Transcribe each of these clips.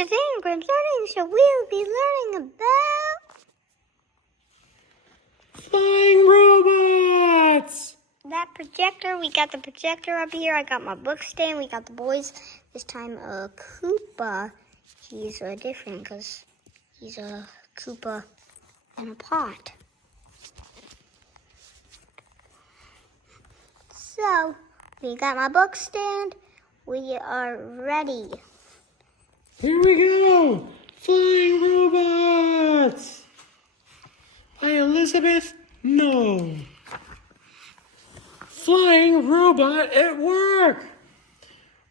today in Grim's Learning Show, we'll be learning about flying robots. that projector. We got the projector up here. I got my book stand. We got the boys. This time, Koopa. He's different because he's a Koopa in a pot. So, we got my book stand. We are ready. Here we go. Flying robots. By Elizabeth Noll. Flying robot at work.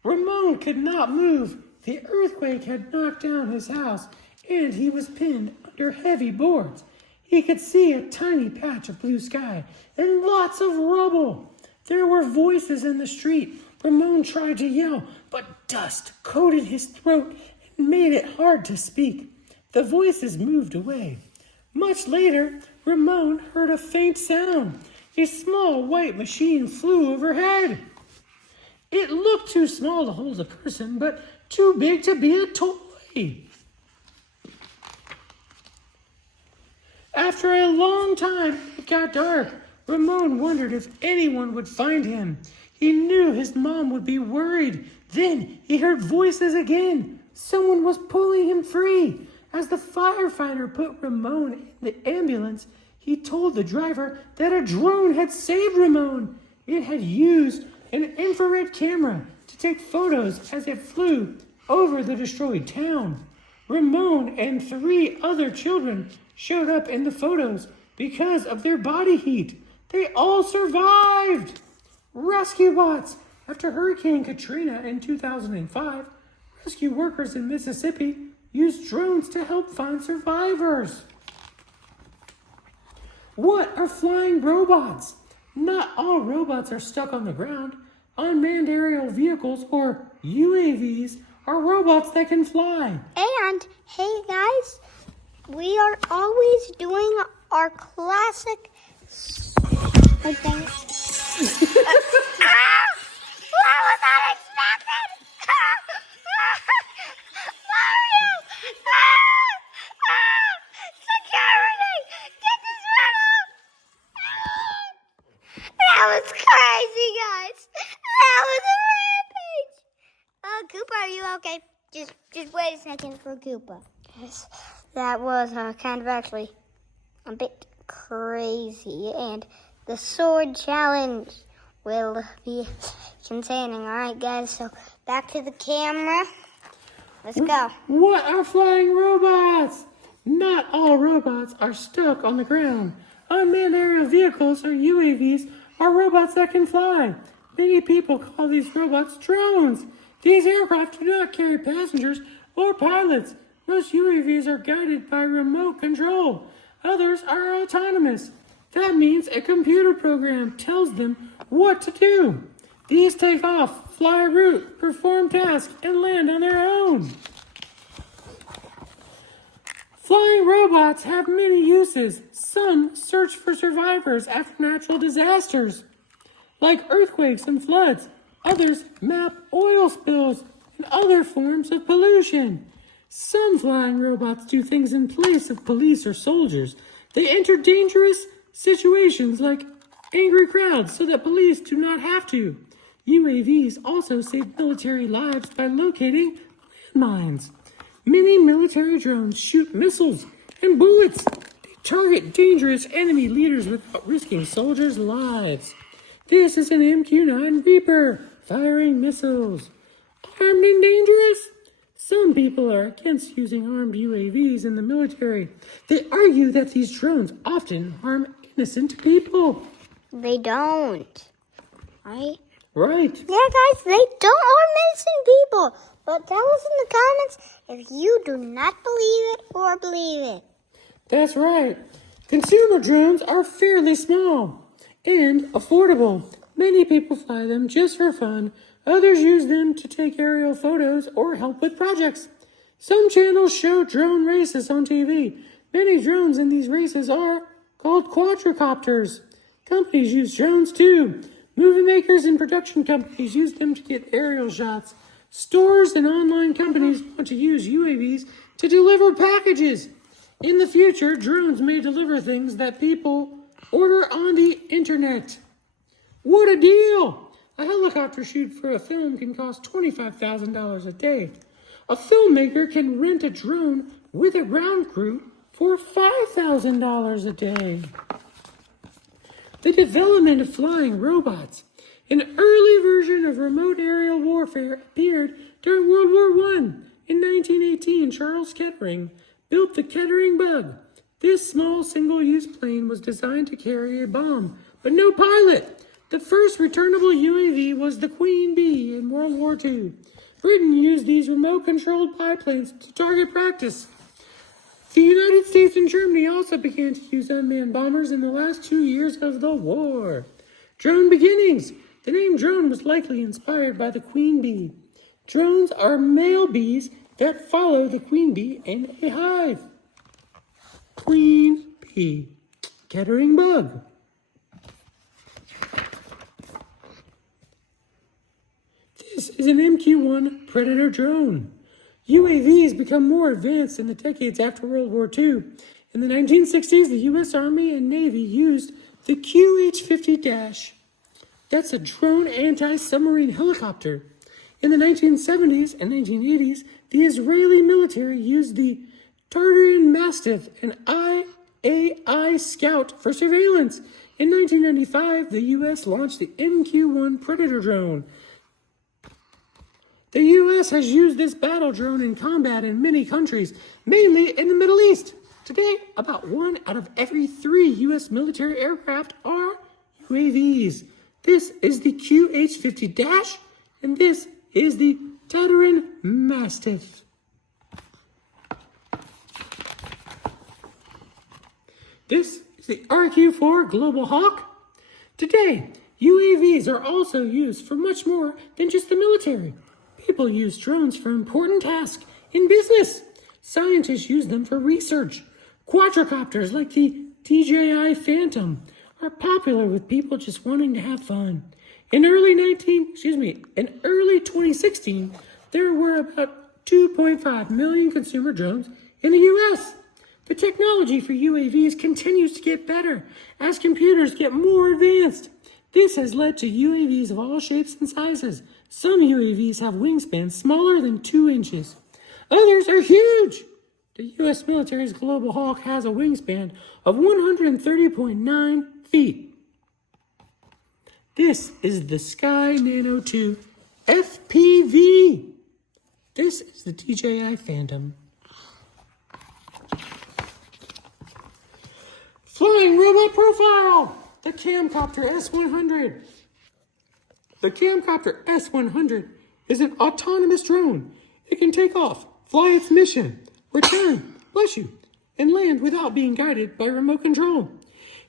Ramon could not move. The earthquake had knocked down his house, and he was pinned under heavy boards. He could see a tiny patch of blue sky and lots of rubble. There were voices in the street. Ramon tried to yell, but dust coated his throat and made it hard to speak. The voices moved away. Much later, Ramon heard a faint sound. A small white machine flew overhead. It looked too small to hold a person, but too big to be a toy. After a long time, it got dark. Ramon wondered if anyone would find him. He knew his mom would be worried. Then he heard voices again. Someone was pulling him free. As the firefighter put Ramon in the ambulance, he told the driver that a drone had saved Ramon. It had used an infrared camera to take photos as it flew over the destroyed town. Ramon and 3 other children showed up in the photos because of their body heat. They all survived. Rescue bots. After Hurricane Katrina in 2005, rescue workers in Mississippi used drones to help find survivors. What are flying robots? Not all robots are stuck on the ground. Unmanned aerial vehicles, or UAVs, are robots that can fly. And, hey guys, we are always doing our classic thing. What was unexpected? Mario! Security! Get this rat out! That was crazy, guys. That was a rampage. Koopa, are you okay? Just wait a second for Koopa. Yes, that was kind of actually a bit crazy, and the sword challenge will be containing. All right, guys, so back to the camera. Let's go. What are flying robots? Not all robots are stuck on the ground. Unmanned aerial vehicles, or UAVs, are robots that can fly. Many people call these robots drones. These aircraft do not carry passengers or pilots. Most UAVs are guided by remote control. Others are autonomous. That means a computer program tells them what to do. These take off, fly a route, perform tasks, and land on their own. Flying robots have many uses. Some search for survivors after natural disasters, like earthquakes and floods. Others map oil spills and other forms of pollution. Some flying robots do things in place of police or soldiers. They enter dangerous situations like angry crowds so that police do not have to. UAVs also save military lives by locating landmines. Many military drones shoot missiles and bullets. They target dangerous enemy leaders without risking soldiers' lives. This is an MQ-9 Reaper firing missiles. Armed and dangerous? Some people are against using armed UAVs in the military. They argue that these drones often harm innocent people. They don't. Right? Right. Yeah, guys, they don't harm innocent people. But tell us in the comments if you do not believe it or believe it. That's right. Consumer drones are fairly small and affordable. Many people fly them just for fun. Others use them to take aerial photos or help with projects. Some channels show drone races on TV. Many drones in these races are called quadricopters. Companies use drones too. Movie makers and production companies use them to get aerial shots. Stores and online companies want to use UAVs to deliver packages. In the future, drones may deliver things that people order on the internet. What a deal! A helicopter shoot for a film can cost $25,000 a day. A filmmaker can rent a drone with a ground crew for $5,000 a day. The development of flying robots. An early version of remote aerial warfare appeared during World War I. In 1918, Charles Kettering built the Kettering Bug. This small single-use plane was designed to carry a bomb, but no pilot. The first returnable UAV was the Queen Bee in World War II. Britain used these remote-controlled biplanes to target practice. The United States and Germany also began to use unmanned bombers in the last 2 years of the war. Drone beginnings. The name drone was likely inspired by the queen bee. Drones are male bees that follow the queen bee in a hive. Queen bee. Kettering bug. This is an MQ-1 Predator drone. UAVs become more advanced in the decades after World War II. In the 1960s, the U.S. Army and Navy used the QH-50-. That's a drone anti-submarine helicopter. In the 1970s and 1980s, the Israeli military used the Tartarian Mastiff and IAI Scout for surveillance. In 1995, the U.S. launched the MQ-1 Predator drone. The U.S. has used this battle drone in combat in many countries, mainly in the Middle East. Today, about 1 out of every 3 U.S. military aircraft are UAVs. This is the QH-50-, and this is the Tartarian Mastiff. This is the RQ-4 Global Hawk. Today, UAVs are also used for much more than just the military. People use drones for important tasks in business. Scientists use them for research. Quadricopters like the DJI Phantom are popular with people just wanting to have fun. In early 2016, there were about 2.5 million consumer drones in the U.S. The technology for UAVs continues to get better as computers get more advanced. This has led to UAVs of all shapes and sizes. Some UAVs have wingspans smaller than 2 inches. Others are huge. The U.S. military's Global Hawk has a wingspan of 130.9 feet. This is the Sky Nano 2 FPV. This is the DJI Phantom. Flying robot profile. The Camcopter S-100. The Camcopter S-100 is an autonomous drone. It can take off, fly its mission, return, and land without being guided by remote control.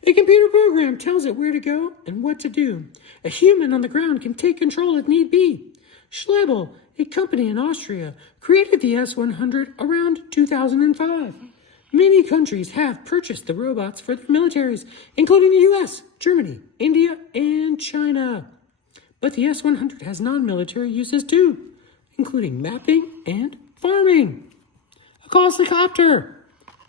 A computer program tells it where to go and what to do. A human on the ground can take control if need be. Schlebel, a company in Austria, created the S-100 around 2005. Many countries have purchased the robots for their militaries, including the U.S., Germany, India, and China. But the S-100 has non-military uses too, including mapping and farming. A costly copter.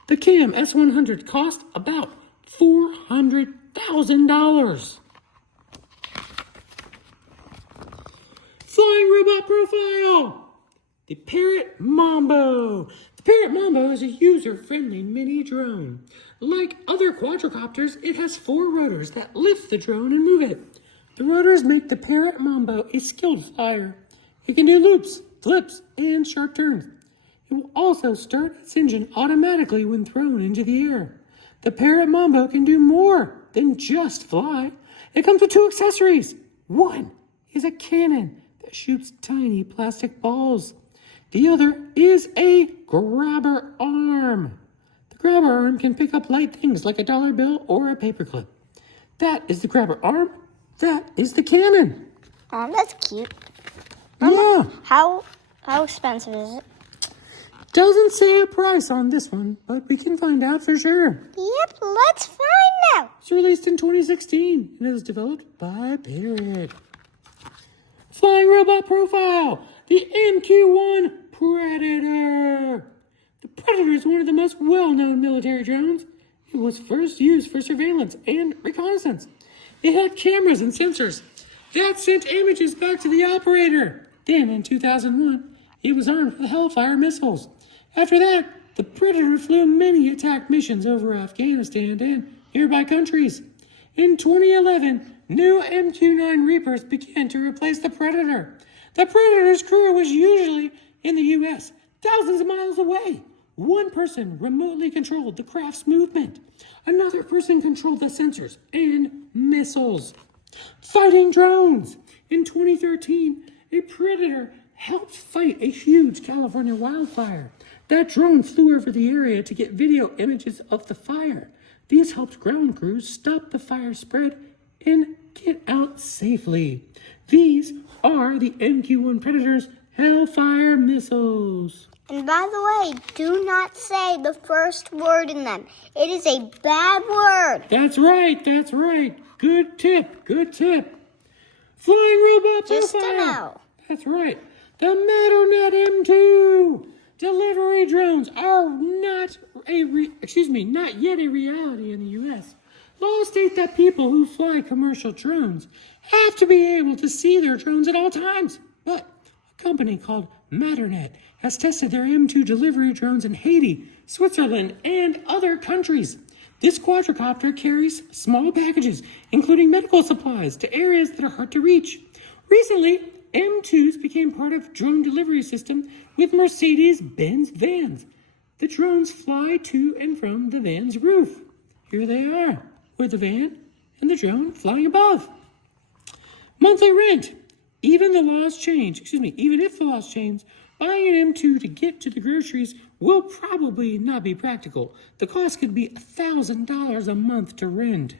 The CAM S-100 cost about $400,000. Flying robot profile. The Parrot Mambo. The Parrot Mambo is a user-friendly mini drone. Like other quadricopters, it has 4 rotors that lift the drone and move it. The rotors make the Parrot Mambo a skilled flyer. It can do loops, flips, and sharp turns. It will also start its engine automatically when thrown into the air. The Parrot Mambo can do more than just fly. It comes with 2 accessories. One is a cannon that shoots tiny plastic balls. The other is a grabber arm. The grabber arm can pick up light things like a dollar bill or a paperclip. That is the grabber arm. That is the cannon. That's cute. Yeah. How expensive is it? Doesn't say a price on this one, but we can find out for sure. Yep, let's find out. It's released in 2016 and it was developed by Parrot. Flying robot profile. the MQ-1 Predator. The Predator is one of the most well-known military drones. It was first used for surveillance and reconnaissance. It had cameras and sensors that sent images back to the operator. Then, in 2001, it was armed with Hellfire missiles. After that, the Predator flew many attack missions over Afghanistan and nearby countries. In 2011, new MQ-9 Reapers began to replace the Predator. The Predator's crew was usually in the U.S., thousands of miles away. One person remotely controlled the craft's movement. Another person controlled the sensors and missiles. Fighting drones. In 2013, a Predator helped fight a huge California wildfire. That drone flew over the area to get video images of the fire. These helped ground crews stop the fire spread and get out safely. These are the MQ-1 Predator's Hellfire missiles. And by the way, do not say the first word in them. It is a bad word. That's right. Good tip. Flying robot Just profile. to know. That's right. The Matternet M2 delivery drones are not yet a reality in the U.S. Laws state that people who fly commercial drones have to be able to see their drones at all times. But a company called Matternet has tested their M2 delivery drones in Haiti, Switzerland, and other countries. This quadricopter carries small packages, including medical supplies, to areas that are hard to reach. Recently, M2s became part of drone delivery system with Mercedes-Benz vans. The drones fly to and from the van's roof. Here they are, with the van and the drone flying above. Monthly rent. Even if the laws change, buying an M2 to get to the groceries will probably not be practical. The cost could be $1,000 a month to rent.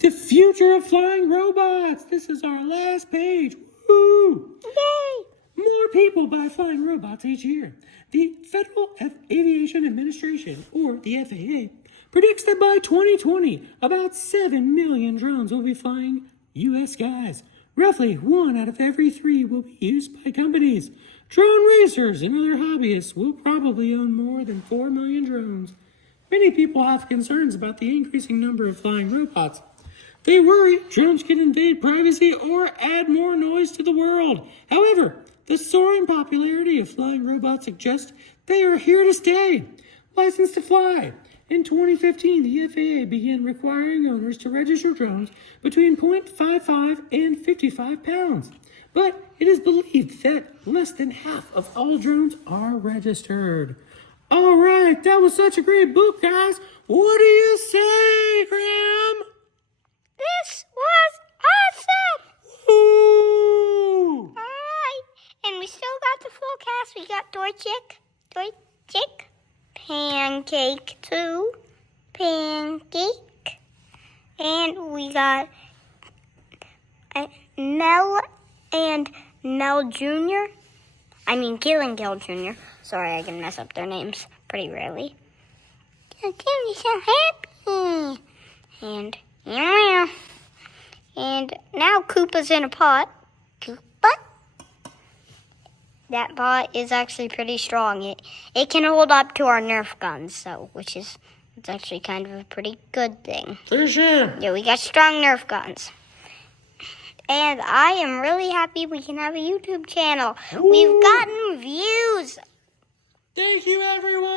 The future of flying robots. This is our last page. Woo! Yay! More people buy flying robots each year. The Federal Aviation Administration, or the FAA, predicts that by 2020, about 7 million drones will be flying U.S. skies. Roughly 1 out of every 3 will be used by companies. Drone racers and other hobbyists will probably own more than 4 million drones. Many people have concerns about the increasing number of flying robots. They worry drones can invade privacy or add more noise to the world. However, the soaring popularity of flying robots suggests they are here to stay. License to fly. In 2015, the FAA began requiring owners to register drones between 0.55 and 55 pounds. But it is believed that less than half of all drones are registered. All right, that was such a great book, guys. What do you say, Graham? This was awesome. Woo! All right. And we still got the full cast. We got Toy Chick, Pancake 2, Pancake, and we got Nell and Nell Jr. Gil and Gil Jr. Sorry, I can mess up their names pretty rarely. Gil Jr. so happy. And now Koopa's in a pot. Koopa? That pot is actually pretty strong. It can hold up to our Nerf guns, it's actually kind of a pretty good thing. For sure. Yeah, we got strong Nerf guns. And I am really happy we can have a YouTube channel. Ooh. We've gotten views. Thank you, everyone.